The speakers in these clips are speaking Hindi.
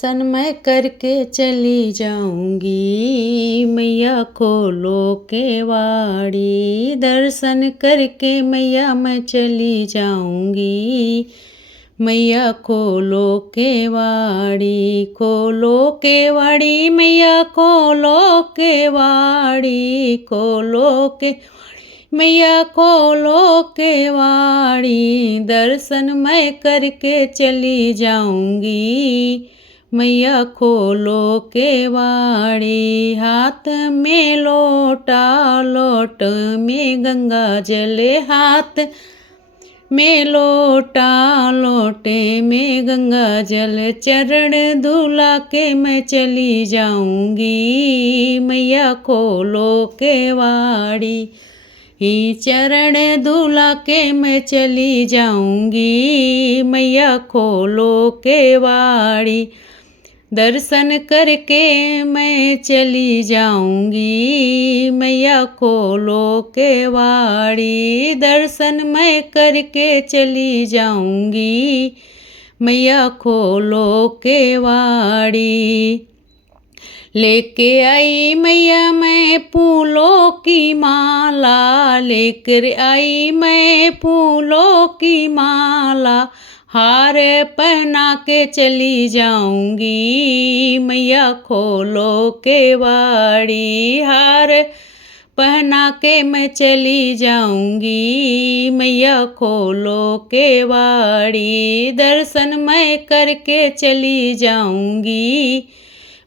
दर्शन मैं करके चली जाऊंगी, मैया खोलो केवाड़ी। दर्शन करके मैया मैं चली जाऊंगी, मैया खोलो केवाड़ी। खोलो केवाड़ी मैया खोलो केवाड़ी, खोलो के मैया खोलो केवाड़ी। दर्शन मैं करके चली जाऊंगी, मैया खोलो केवाड़ी। हाथ में लोटा, लोट में गंगा जल, हाथ में लोटा, लोटे में गंगा जल। चरण धुला के मैं चली जाऊंगी, मैया खोलो केवाड़ी। ही चरण धुला के मैं चली जाऊंगी, मैया खोलो केवाड़ी। दर्शन करके मैं चली जाऊंगी, मैया खोलो केवाड़ी। दर्शन मैं करके चली जाऊंगी, मैया खोलो केवाड़ी। लेके आई मैया मैं फूलों की माला, लेकर आई मैं फूलों की माला। हार पहना के चली जाऊंगी, मैया खोलो केवाड़ी। हार पहना के मैं चली जाऊंगी, मैया खोलो केवाड़ी। दर्शन मैं करके चली जाऊंगी,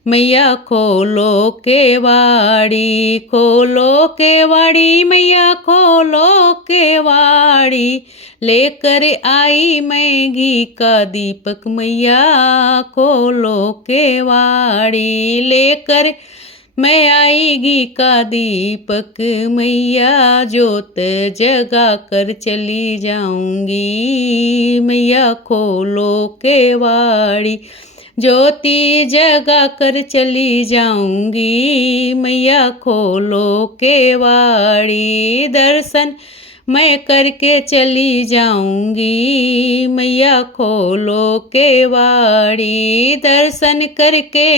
मैया खोलो केवाड़ी। खोलो केवाड़ी मैया खोलो केवाड़ी। लेकर आई मैं घी का दीपक, मैया खोलो केवाड़ी। लेकर मैं आई घी का दीपक, मैया जोत जगा कर चली जाऊंगी, मैया खोलो केवाड़ी। ज्योति जगा कर चली जाऊंगी, मैया खोलो केवाड़ी। दर्शन मैं करके चली जाऊंगी, मैया खोलो केवाड़ी। दर्शन करके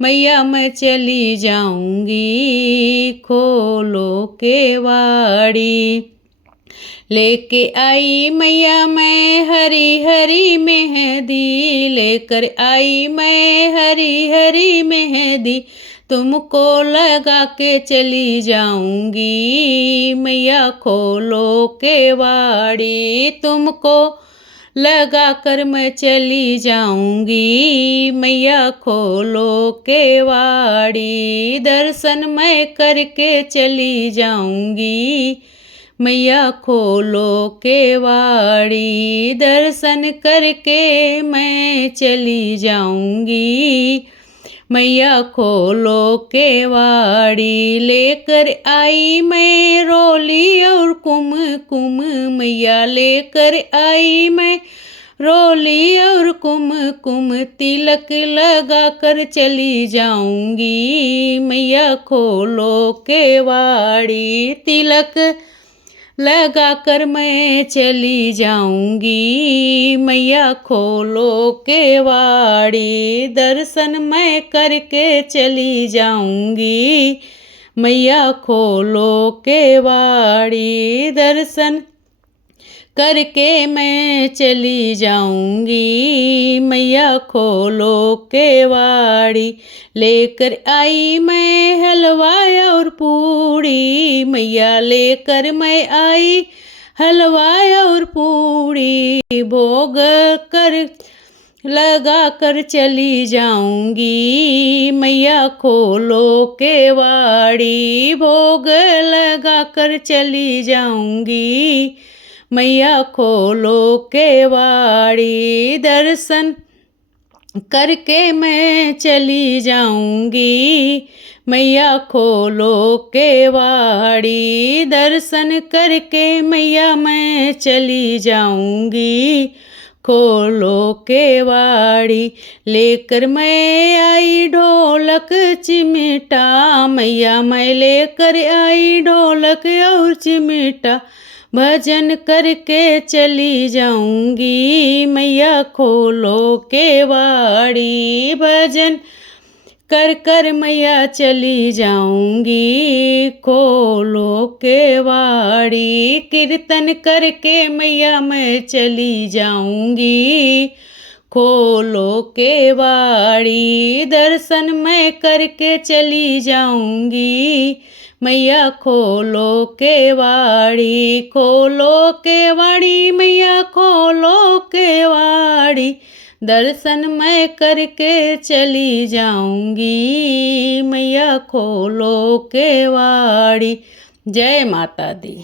मैया मैं चली जाऊंगी, खोलो केवाड़ी। लेके आई मैया मैं हरी हरी मेहंदी, लेकर आई मैं हरी हरी मेहंदी। तुमको लगा के चली जाऊंगी, मैया खोलो केवाड़ी। तुमको लगा कर मैं चली जाऊंगी, मैया खोलो केवाड़ी। दर्शन मैं करके चली जाऊंगी, मैया खोलो केवाड़ी। दर्शन करके मैं चली जाऊंगी, मैया खोलो केवाड़ी। लेकर आई मैं रोली और कुमकुम, मैया लेकर आई मैं रोली और कुमकुम। तिलक लगा कर चली जाऊंगी, मैया खोलो केवाड़ी। तिलक लगा कर मैं चली जाऊंगी, मैया खोलो केवाड़ी। दर्शन मैं करके चली जाऊंगी, मैया खोलो केवाड़ी। दर्शन करके मैं चली जाऊंगी, मैया खोलो केवाड़ी। लेकर आई मैं हलवा और पूड़ी, मैया लेकर मैं आई हलवा और पूड़ी। भोग कर लगा कर चली जाऊंगी, मैया खोलो केवाड़ी। भोग लगा कर चली जाऊंगी, मैया खोलो केवाड़ी। दर्शन करके मैं चली जाऊंगी, मैया खोलो केवाड़ी। दर्शन करके मैया मैं चली जाऊंगी, खोलो केवाड़ी। लेकर मैं आई ढोलक चिमटा, मैया मैं लेकर आई ढोलक और चिमटा। भजन करके चली जाऊंगी मैया खोलो केवाड़ी। भजन कर कर मैया चली जाऊंगी खोलो केवाड़ी। कीर्तन करके मैया मैं चली जाऊंगी खोलो केवाड़ी। दर्शन मैं करके चली जाऊंगी मैया खोलो केवाड़ी। खोलो केवाड़ी मैया खोलो केवाड़ी। दर्शन मैं करके चली जाऊंगी मैया खोलो केवाड़ी। जय माता दी।